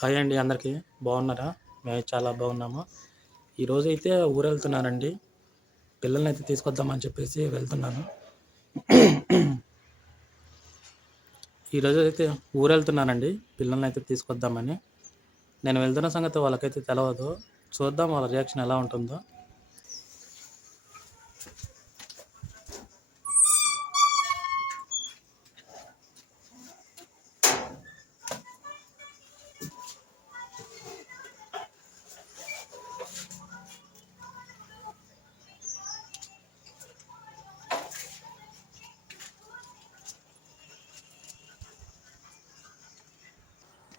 Hi అండి అందరికీ. బాగున్నారా? మేము చాలా బాగున్నాము. ఈరోజు అయితే ఊరు వెళ్తున్నానండి పిల్లల్ని అయితే తీసుకొద్దామని చెప్పేసి వెళ్తున్నాను. ఈరోజు అయితే ఊరు వెళ్తున్నానండి పిల్లల్ని అయితే తీసుకొద్దామని. నేను వెళ్తున్న సంగతి వాళ్ళకైతే తెలియదు చూద్దాం వాళ్ళ రియాక్షన్ ఎలా ఉంటుందో.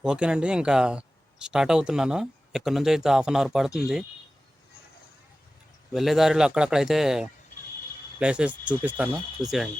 ఓకేనండి ఇంకా స్టార్ట్ అవుతున్నాను. ఇక్కడ నుంచి అయితే హాఫ్ అన్ అవర్ పడుతుంది వెళ్ళే దారిలో అక్కడక్కడైతే ప్లేసెస్ చూపిస్తాను. చూసేయండి.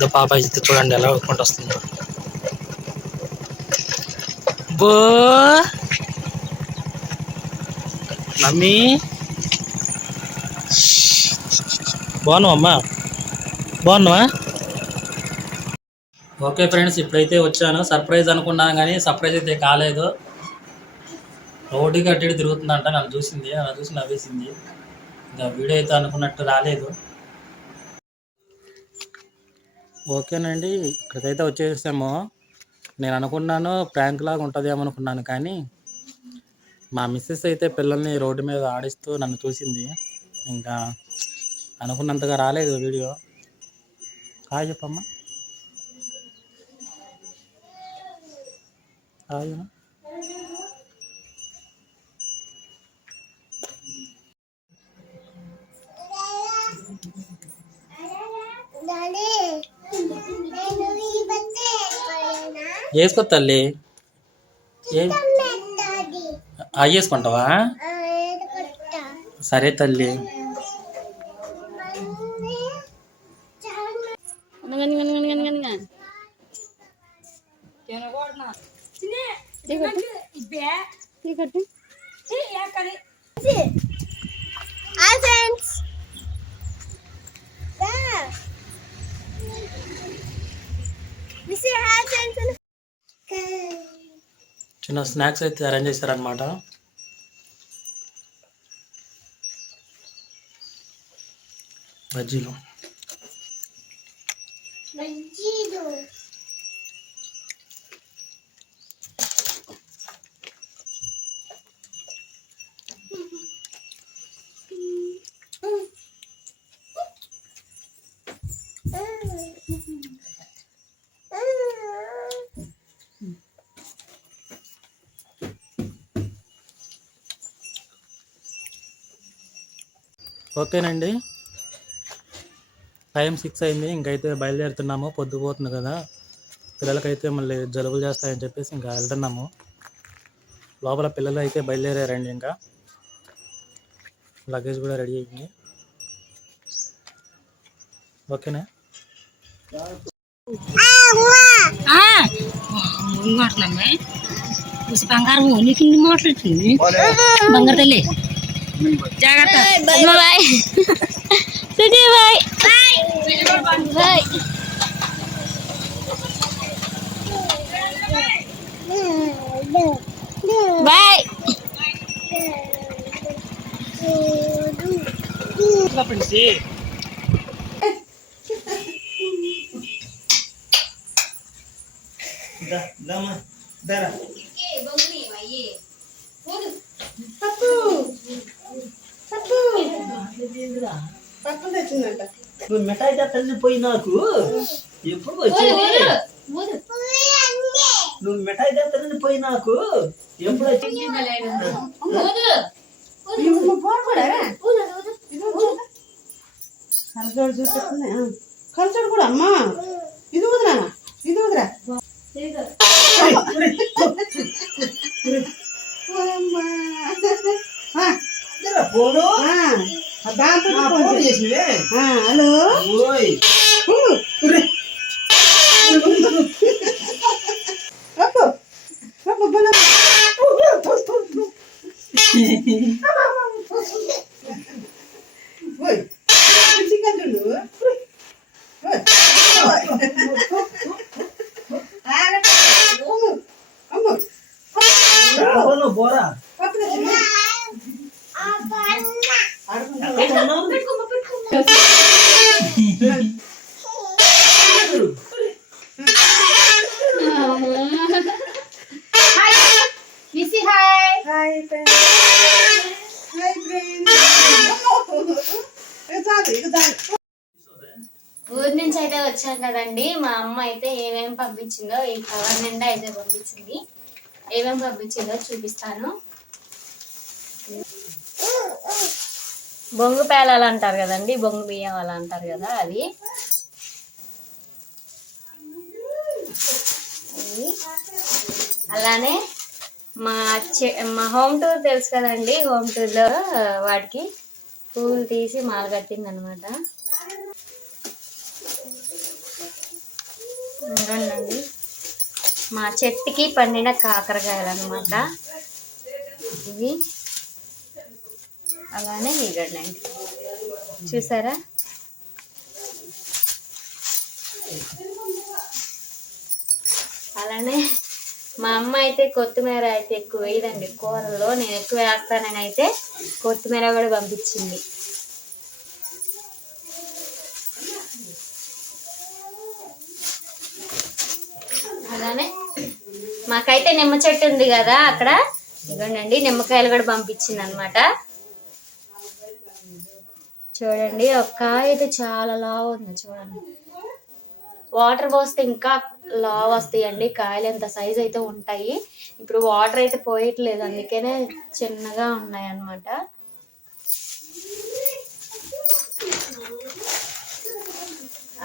పెద్ద పాప అయితే చూడండి ఎలా ఒప్పుకుంటూ వస్తుందో. బో! మమ్మీ! బాగున్నావమ్మా బాగున్నావా? ఓకే ఫ్రెండ్స్ ఇప్పుడైతే వచ్చాను. సర్ప్రైజ్ అనుకున్నాను కానీ సర్ప్రైజ్ అయితే కాలేదు. రోడ్డు కట్టి తిరుగుతుందంట నన్ను చూసింది. నన్ను చూసి నవ్వేసింది. ఇంకా వీడియో అయితే అనుకున్నట్టు రాలేదు. ఓకేనండి. ఇక్కడికైతే వచ్చేసాము. నేను అనుకున్నాను ప్రాంక్ లాగా ఉంటుందేమో అనుకున్నాను కానీ మా మిస్సెస్ అయితే పిల్లల్ని రోడ్డు మీద ఆడిస్తూ నన్ను చూసింది. ఇంకా అనుకున్నంతగా రాలేదు వీడియో. హాయ్ చెప్పమ్మా. హాయ్ వేసుకో తల్లి. అవి వేసుకుంటావా సరే తల్లి. హాయ్ ఫ్రెండ్స్ హాయ్ ఫ్రెండ్స్ చిన్న స్నాక్స్ అయితే అరేంజ్ చేశారనమాట బజ్జీలు. ఓకేనండి. టైం సిక్స్ అయింది. ఇంకైతే బయలుదేరుతున్నాము. పొద్దుపోతుంది కదా. పిల్లలకైతే మళ్ళీ జలుబులు చేస్తాయని చెప్పేసి ఇంకా వెళ్తున్నాము. లోపల పిల్లలు అయితే బయలుదేరారండి ఇంకా. లగేజ్ కూడా రెడీ అయ్యింది ఓకేనా? బంగారం. నీకు ఇన్ని మాట్లాడుతుంది బంగారు తల్లి. జాగ్రత్త bye Suji bye bye bye దా పప్పు పక్కన తెచ్చిందంట. నువ్వు మిఠాయి నాకు. ఎప్పుడు వచ్చేది నువ్వు మిఠాయి తెత్తని పోయి నాకు. ఎప్పుడు వచ్చేది చూపెట్టింది ఆ. కలజోడు కూడా అమ్మా. ఇది వదినా ఇది వదిరా Bora! Hi friends hi friends ఊరి నుంచి అయితే వచ్చాం కదండి. మా అమ్మ అయితే ఏమేమి పంపించిందో ఈ కవర్ నిండా అయితే పంపించింది. ఏమేమి పంపించిందో చూపిస్తాను. బొంగు పేలాలు అంటారు కదండి బొంగు బియ్యం అలా అంటారు కదా అది. అలానే మా చె మా హోమ్ టూర్ తెలుసు కదండి హోమ్ టూర్లో వాటికి పూలు తీసి మాల కట్టింది అనమాట ఇదిగోండి మా చెట్టుకి పండిన కాకరకాయలు అనమాట ఇవి. అలానే ఇగండి చూసారా అలానే మా అమ్మ అయితే కొత్తిమీర అయితే ఎక్కువ వేయదండి. కూరల్లో నేను ఎక్కువ వేస్తానని అయితే కొత్తిమీర కూడా పంపించింది. అలానే మాకైతే నిమ్మ చెట్టు ఉంది కదా అక్కడ. ఇదిగోండి నిమ్మకాయలు కూడా పంపించింది అనమాట చూడండి ఒక అయితే చాలా లావు ఉంది చూడండి. వాటర్ పోస్తే ఇంకా లావ్ వస్తాయండి. కాయలు ఎంత సైజ్ అయితే ఉంటాయి. ఇప్పుడు వాటర్ అయితే పోయట్లేదు. అందుకనే చిన్నగా ఉన్నాయి అన్నమాట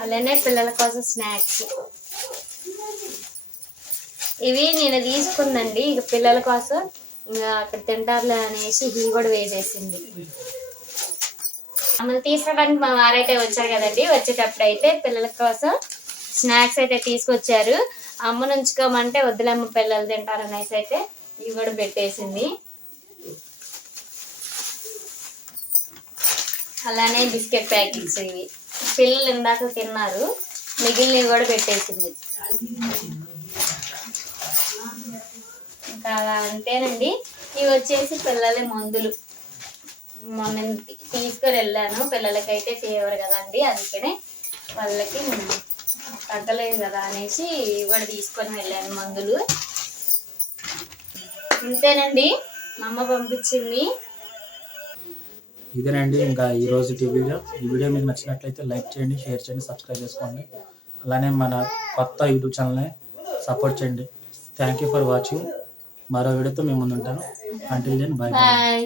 అలానే పిల్లల కోసం స్నాక్స్ ఇవి నేను తీసుకుందండి. ఇక పిల్లల కోసం ఇంకా అక్కడ తింటారులే అనేసి ఇవి కూడా వేసేసింది. మమ్మల్ని తీసుకోవడానికి మా వారైతే వచ్చారు కదండి. వచ్చేటప్పుడు అయితే పిల్లల కోసం స్నాక్స్ అయితే తీసుకొచ్చారు. అమ్మ ఉంచుకోమంటే వద్దులమ్మ పిల్లలు తింటారు అనేసి అయితే ఇవి కూడా పెట్టేసింది. అలానే బిస్కెట్ ప్యాకెట్స్ ఇవి. పిల్లలు ఇందాక తిన్నారు. మిగిలినవి కూడా పెట్టేసింది. ఇంకా అంతేనండి. ఇవి వచ్చేసి పిల్లల మందులు. మొన్న తీసుకొని వెళ్ళాను. పిల్లలకైతే ఫీవర్ కదండి అందుకనే వాళ్ళకి తగ్గలేదు కదా అనేసి ఇవి కూడా తీసుకొని వెళ్ళాను మందులు. అంతేనండి మా అమ్మ పంపించింది. ఇదేనండి ఇంకా ఈ రోజు వీడియో. ఈ వీడియో మీకు నచ్చినట్లయితే లైక్ చేయండి షేర్ చేయండి సబ్స్క్రైబ్ చేసుకోండి. అలానే మన కొత్త యూట్యూబ్ ఛానల్ని సపోర్ట్ చేయండి. థ్యాంక్ యూ ఫర్ వాచింగ్ మరో వీడియోతో మేము ముందు ఉంటాను అంటిల్ దెన్ బాయ్ బాయ్